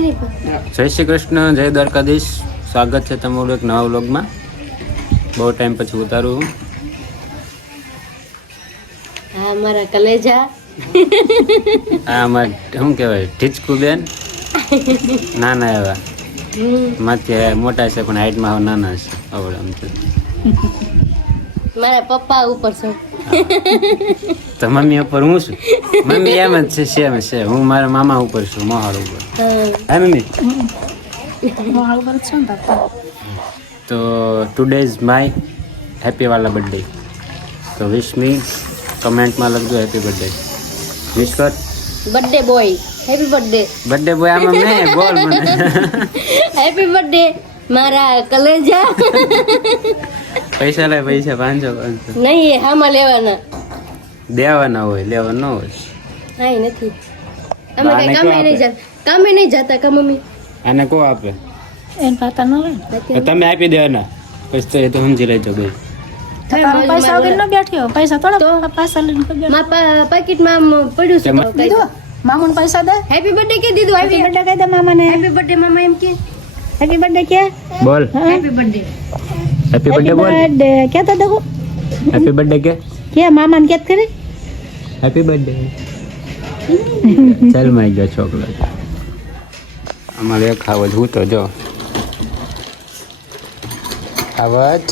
જય શ્રી કૃષ્ણ, જય દ્વારકાધીશ. સ્વાગત છે તમારું એક નવા વ્લોગમાં. બહુ ટાઈમ પછી ઉતારું. હા મારા કલેજા. હા અમારે શું કહેવાય, ઢીચકુ બેન નાના એવા માથે મોટા છે પણ હાઈટમાં હવે નાના છે. આવડે આમ તો મારા પપ્પા ઉપર છું. તો મમ્મી ઉપર હું છું. મમ્મી એમ જ છે, સેમ છે. હું મારા મામા ઉપર છું, મહાળ ઉપર. હા મમ્મી. તો ટુડે ઇઝ માય હેપી વાલા બર્થડે. તો વિશ મી કમેન્ટમાં લખજો હેપી બર્થડે. વિશ કર. Birthday boy happy birthday. Birthday boy આમાં મેં બોલ મને. હેપી બર્થડે મારા કલેજા. પૈસા લે, પૈસા 500 નહીં હામાં લેવાના. દેવાના હોય, લેવાના ન હોય. હા નથી. અમે કઈ કામે નહીં જતા કા મમ્મી. આને કો આપે એન પાતા ન હોય તમે આપી દેવાના. પછી તો એ તો સમજી લેજો ગઈ. પૈસા વગર ન બેઠ્યો. પૈસા થોડા પાછા લઈને બેઠો. મારા પાકીટમાં પડ્યું છે. દીધો મામુને પૈસા દે. હેપી બર્થડે કે દીધું. હેપી બર્થડે કહી દે મામાને. હેપી બર્થડે મામા એમ કે. હેપી બર્થડે કે બોલ. Happy birthday. હેપી બર્થડે બોલ. કે તો દેખો હેપી બર્થડે કે મામાને કેત કરી. Happy birthday. ચાલ માં ગયો ચોકલેટ. અમારે એક ખાવત હું તો જો ખાવત.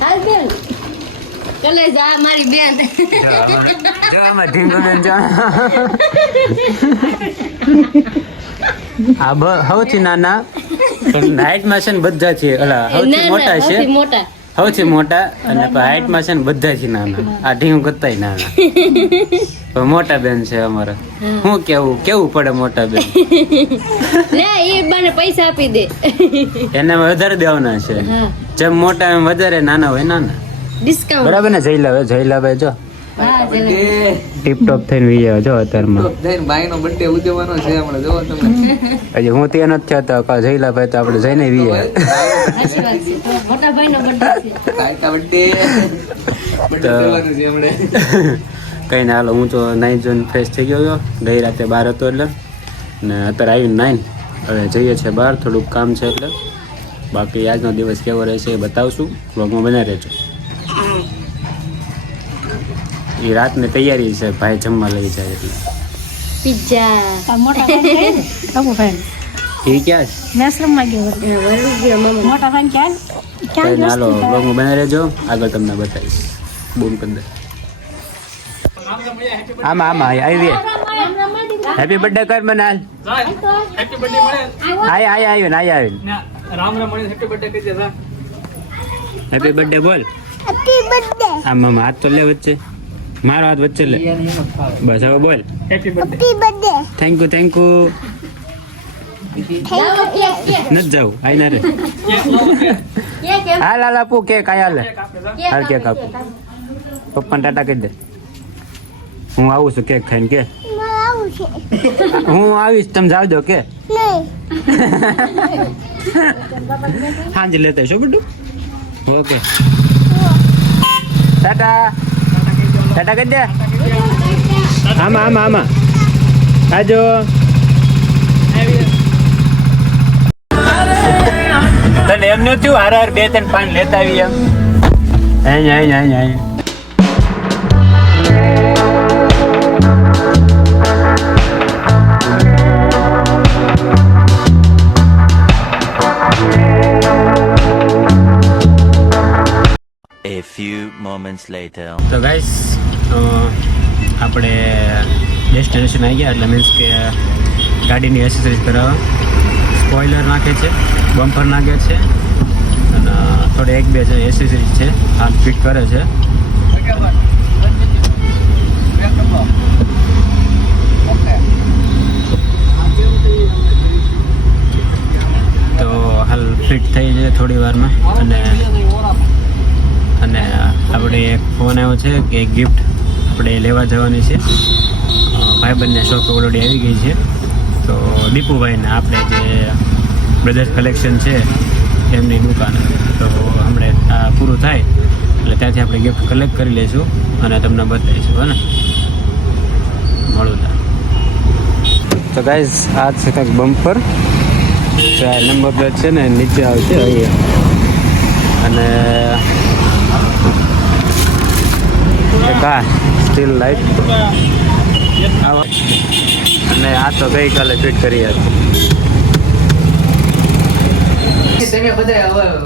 હાલ બેન કલેજા મારી બેન. જો આમાં ઢીંગો બેન જો. આ સૌથી નાના હાઈટમાં છે ને બધા છે. સૌથી મોટા છે, મોટા સૌથી મોટા. અને હાઈટમાં છે ને બધાથી નાના. આ ઢીંગ કરતાય નાના. પણ મોટા બેન છે અમારા. શું કેવું પડે મોટા બેન. લે એ બને પૈસા આપી દે. એને વધારે દેવાના છે. જેમ મોટા એમ વધારે, નાના હોય નાના. ડિસ્કાઉન્ટ બરાબર ને. જઈલાભાઈ જો ટીપ ટોપ થઈને વી જો અત્યારમાં. ભાઈનો બર્થડે ઉજવવાનો છે હમણાં. જોવો તમે. હજી હું ત્યાં નથી થતો. જઈલાભાઈ તો આપણે જઈને વી. મોટા ભાઈનો બર્થડે છે. કાકા બર્થડે કરવાનો છે હમણાં. કઈ ના, હાલો હું તો નાઈ જોઈને ફ્રેશ થઈ ગયો. ગઈ રાતે બહાર હતો એટલે, ને અત્યારે આવીને નાઈને હવે જઈએ છીએ બહાર. થોડુંક કામ છે એટલે. બાકી આજનો દિવસ કેવો રહેશે એ બતાવશું. વ્લોગમાં બનાવી રહેજો. એ રાતની તૈયારી છે, ભાઈ જમવા લઈ જાય એટલે. પિઝા મોટા ભાઈ બાબુ ભાઈ એ ક્યાં છે? મેસરમમાં ગયો. મોટા ભાઈ ક્યાં કઈ હાલો વ્લોગમાં બનાવી રહેજો. આગળ તમને બતાવીશ. બૂમ કરી દે. આમાં આવી હેપી બર્થડે કર મને. હેપી બર્થડે મળે. આવ્યો રામ રામ મળે. હેપી બર્થડે કહી દે. હેપી બર્થડે બોલ. આમાં હાથ તો લે વચ્ચે. મારો હાથ વચ્ચે લે. બસ હવે બોલ. Happy birthday. થેન્ક યુ નથી જાવ. આઈ ના રે. હાલ આપું કેક. હાલ કેક આપું. પપ્પાને ટાટા કહી દે. હું આવું છું કેક ખાઈને કે. હું આવીશ, તમે જાવ દો કે. સાંજે લેતા છો બધું. ઓકે ટાટા કહી દે. આમાં આજો. તને એમ નથી હાર 2-3 પાન લેતા આવી એમ. અહીંયા A few moments later. તો ગાઈસ આપણે ડેસ્ટિનેશન આવી ગયા. એટલે મીન્સ કે ગાડીની એસેસરીઝ કરાવવા સ્પોઇલર નાખે છે, બમ્પર નાખે છે, અને થોડી 1-2 છે એસેસરીઝ છે આ ફિટ કરે છે. તો હાલ ફિટ થઈ જાય થોડી વારમાં. અને આપણે એક ફોન આવ્યો છે કે એક ગિફ્ટ આપણે લેવા જવાની છે. ભાઈબંધને શોપ ઓલરેડી આવી ગઈ છે. તો દીપુભાઈને આપણે જે બ્રધર્સ કલેક્શન છે એમની દુકાન. તો હમણાં આ પૂરું થાય એટલે ત્યાંથી આપણે ગિફ્ટ કલેક્ટ કરી લઈશું અને તમને બતાવીશું. હે ને. તો હાલ ફિટ થઈ જાય થોડી વારમાં. અને આપણે ફોન આવ્યો છે કે એક ગિફ્ટ આપણે લેવા જવાની છે. ભાઈબંધને શોપ ઓલરેડી આવી ગઈ છે. તો દીપુભાઈને આપણે જે બ્રધર્સ કલેક્શન છે એમની દુકાન. તો હમણાં પૂરું થાય એટલે ત્યાંથી આપણે ગિફ્ટ કલેક્ટ કરી લઈશું અને તમને બતાવીશું. હે ને. વડોદરા. તો ગાઈઝ આ છે કંઈક બમ્પર. તો આ નંબર પ્લેટ છે ને નીચે આવશે અહીંયા, અને એક આ સ્ટીલ લાઇટ, અને આ તો ગઈકાલે ફિટ કરી હતી.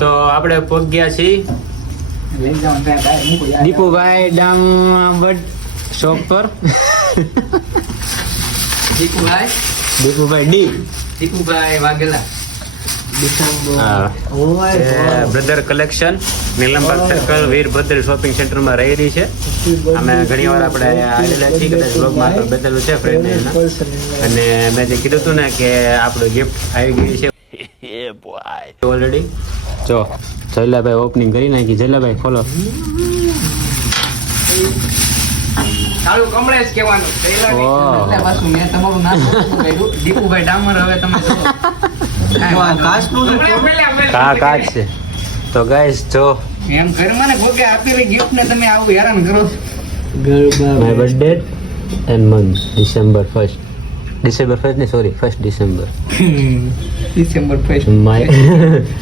તો આપણે પહોંચ્યા છીએ દીપુભાઈ ડામવડ શોપ પર. Dipubhai Vaghela brother collection Nilambag circle Virbhadra shopping સેન્ટરમાં રહેલી છે. અમે ઘણી વાર આપણે આવેલા છીએ, કદાચ બ્લોગમાં તો બતાવેલું છે ફ્રેન્ડને એના. અને મેં જે કીધું હતું ને કે આપણું ગિફ્ટ આવી ગયું છે ઓલરેડી. જો જયલાભાઈ ઓપનિંગ કરી નાખી. જયલાભાઈ ખોલો. ચાલુ કમળેશ કહેવાનું. એટલે પાછું મેં તમારું નામ કહ્યું દીપુભાઈ ડામર. હવે તમે કાચ છે. તો ગાઈસ જો એમ ઘરમાં ને ભોગે આપેલી ગિફ્ટ ને તમે આવું હેરાન કરો. My birthday and month December 1st. December 1st ને sorry 1st December. December 1st. My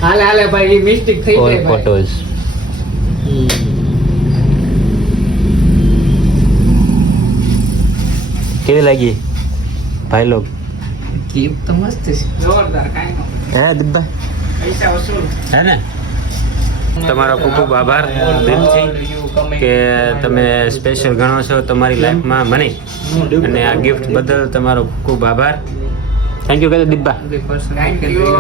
હાલે ભાઈ મિસ્ટેક થઈ ઓલ ગઈ ભાઈ. ફોટોઝ. કેવી લાગી ભાઈ લોગ? ગિફ્ટ તો મસ્ત છે, જોરદાર. કાઈ ન હે દિબ્બા પૈસા વસૂલ. હે ને? તમારો ખૂબ ખૂબ આભાર દિલથી કે તમે સ્પેશિયલ ગણો છો તમારી લાઈફમાં મને, અને આ ગિફ્ટ બદલ તમારો ખૂબ આભાર. થેન્ક યુ કહી દે Dibba. Thank you.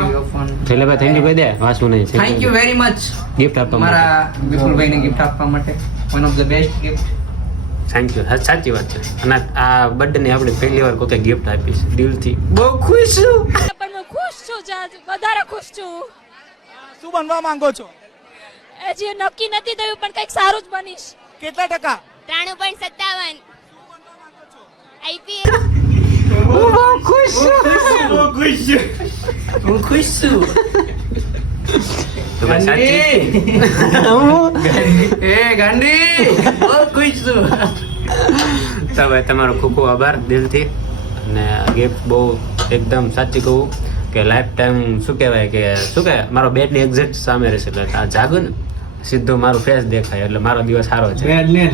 Jaylabhai thank you કહી દે. વાંચવું નહીં. Thank you very much gift આપવા માટે. મારા વિપુલભાઈને ગિફ્ટ આપવા માટે. One of the best gift. Thank you. સાચી વાત છે. અને આ બર્થડે ની આપણે પહેલી વાર કોઈ ગિફ્ટ આપી છે દિલથી. બહુ ખુશ છું. પણ હું ખુશ છું, વધારે ખુશ છું. શું બનવા માંગો છો? હજી નક્કી નથી થયું, પણ કંઈક સારું જ બનીશ. કેટલા ટકા? 93.57. આઈપીએલ. હું ખુશ છું. તો ભાઈ સાચી એ ગાંડી બહુ ખુશ છું. તો ભાઈ તમારો ખૂબ ખૂબ આભાર દિલથી. અને ગિફ્ટ બહુ એકદમ સાચી કહું કે લાઈફ ટાઈમ શું કહેવાય મારો બેડની એક્ઝેક્ટ સામે રહેશે. એટલે આ જાગો ને સીધો મારું ફેસ દેખાય એટલે મારો દિવસ સારો છે.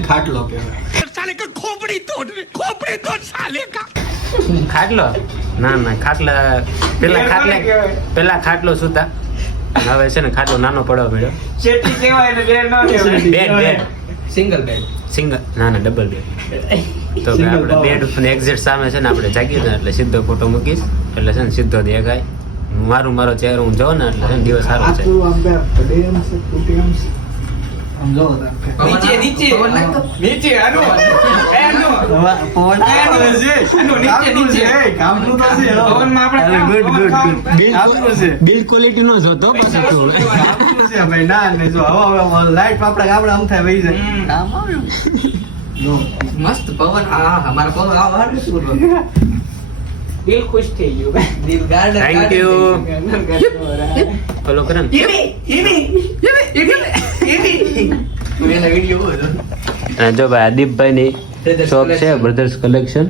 ખાટલો કહેવાય. ખાટલો ના ખાટલા પેલા ખાટલો સુતા, હવે છે ને ખાટલો નાનો પડવા મળ્યો. Bed single bed. સિંગલ ના ડબલ બેડ. તો કે આપણે બેડ એક્ઝેક્ટ સામે છે ને આપણે જાગીએ ને એટલે સીધો ફોટો મૂકીશ એટલે છે ને સીધો દેખાય. મારો ચહેરો હું જોઉં ને એટલે છે ને દિવસ સારો છે. નીચે બિલ ક્વોલિટી નો જોતો પાછો મસ્ત પવન. મારા પવન દિલ ખુશ થઈ ગયું. દિલ ગાર્ડન. Thank you. ફોલો કરો ને. અને જો ભાઈ આદિપભાઈ ની શોપ છે બ્રધર્સ કલેક્શન.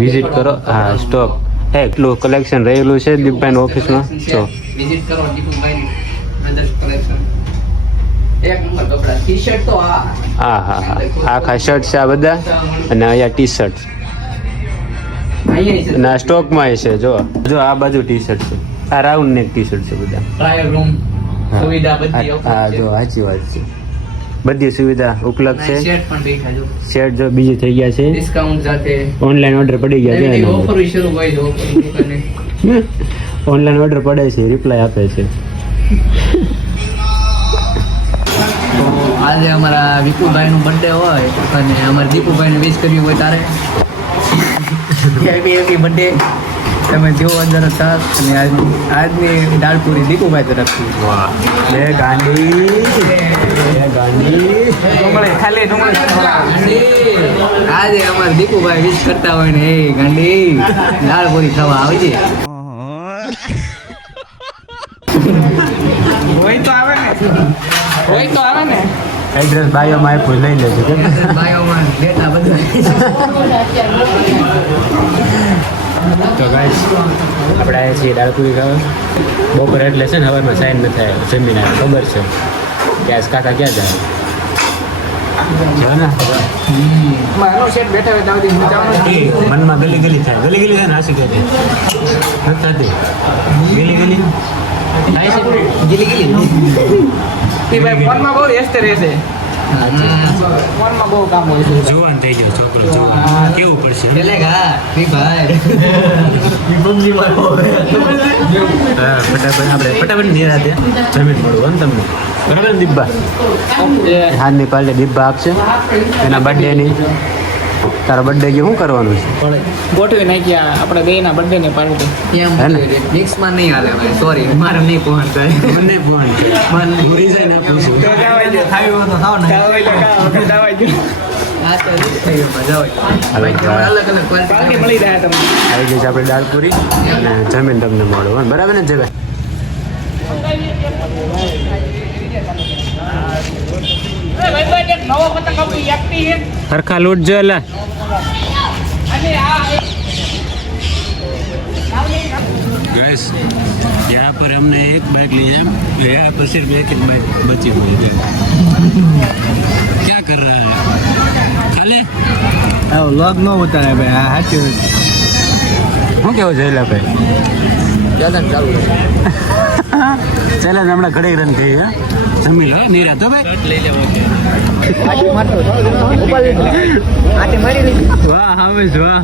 વિઝિટ કરો. હા સ્ટોક એટલું કલેક્શન રહેલું છે દીપભાઈ ની ઓફિસમાં. જો વિઝિટ કરો દીપુભાઈ બ્રધર્સ કલેક્શન. એક નંબર કપડા. ટી-શર્ટ તો હા આખા શર્ટ છે આ બધા, અને અહીંયા ટી શર્ટ ના સ્ટોકમાં છે. જો આ બાજુ ટી શર્ટ છે, આ રાઉન્ડ નેક ટી શર્ટ છે બધા. ટ્રાયલ રૂમ સુવિધા બધી હા જો સાચી વાત છે, બધી સુવિધા ઉપલબ્ધ છે. શર્ટ પણ દેખાજો. શર્ટ જો બીજી થઈ ગયા છે, ડિસ્કાઉન્ટ સાથે ઓનલાઈન ઓર્ડર પડી ગયા છે. ઓફર શરૂ હોય છે. ઓનલાઈન ઓર્ડર પડે છે, રિપ્લાય આપે છે. આજે અમારા વિપુભાઈ નું બર્થડે હોય અને અમારા દીપુભાઈ ને વિશ કર્યું હોય તારે હેપી બર્થડે. તમે જો અંદર હતા અને આજની દાળપુરી દીપુભાઈ તરફથી. લે ગાંડી ખાલી આજે અમારા દીપુભાઈ વિશ કરતા હોય ને એ ગાંડી દાળપુરી ખાવા આવજે. હોય તો આવે ને એડ્રેસ બાયોમાં આપ્યું લઈ લેજો કે બાયોમાં ડેટા બધા તો ગાઈસ આપણે આવ્યા છીએ દાળપુરી ખાવા બપોર એટલે છે ને હવામાં સાઈન ન થાય જમીન આવે ખબર છે કે આજ કાકા ક્યાં જાય જો ને મારો સેટ બેઠા હોય ત્યાં સુધી હું મનમાં ગલી ગલી થાય ગલી ગલી થાય ને આશી કહેતી નથી થતી ગલી ગલી થાય છે ગીલી ગીલી એ ભાઈ ફોનમાં બહુ વ્યસ્ત રહેશે ફોનમાં બહુ કામ હોય છે જોવાન થઈ ગયો છોકરો જોવાન કેવું પડશે ચલેગા ફ્રી ફાયર પબજી માં હા ફટાફટ આપણે ફટાફટ નિરાતે જમીન મળવું ને તમને બરાબર ને દિબ્બા હાથની પાલટે દિબ્બા આપશે એના બર્થડેની તારા બર્થડે કે શું કરવાનું છે ગોઠવી નાખ્યા આપણે બેયના બર્થડે ને પાર્ટી હે ને? મિક્સ માં નહીં હાલે ભાઈ સોરી મારે નહીં પહોંચાય મને ફોન મને ભૂરી જાય ના પૂછું આ તો થઈ મજા આવે અલગ અલગ ક્વોલિટી મળી જાય તમને આવી ગઈ છે આપણે દાળ પૂરી અને જમીન તમને મળો બરાબર ને જવે સરખા લૂટ જો લા गैस यहाँ पर हमने एक बाइक ली है यहाँ पर सिर्फ एक ही बाइक बची हुई है क्या कर रहा है खाले લોગ નો ઉતારે ભાઈ આ સાચું શું કેવું જયેલા ભાઈ ચાલન ચાલુ ચાલે હમણાં ઘડી રન થઈ હા જમી લો નીરા તો ભાઈ લઈ લેવો છે આટી મારતો આટી મારી લીધી વાહ હાવેશ વાહ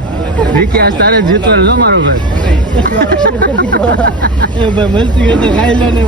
વિકી આજ તારે જીતવાનું શું મારો ભાઈ એ ભાઈ મસ્તી તો ખાઈ લો ને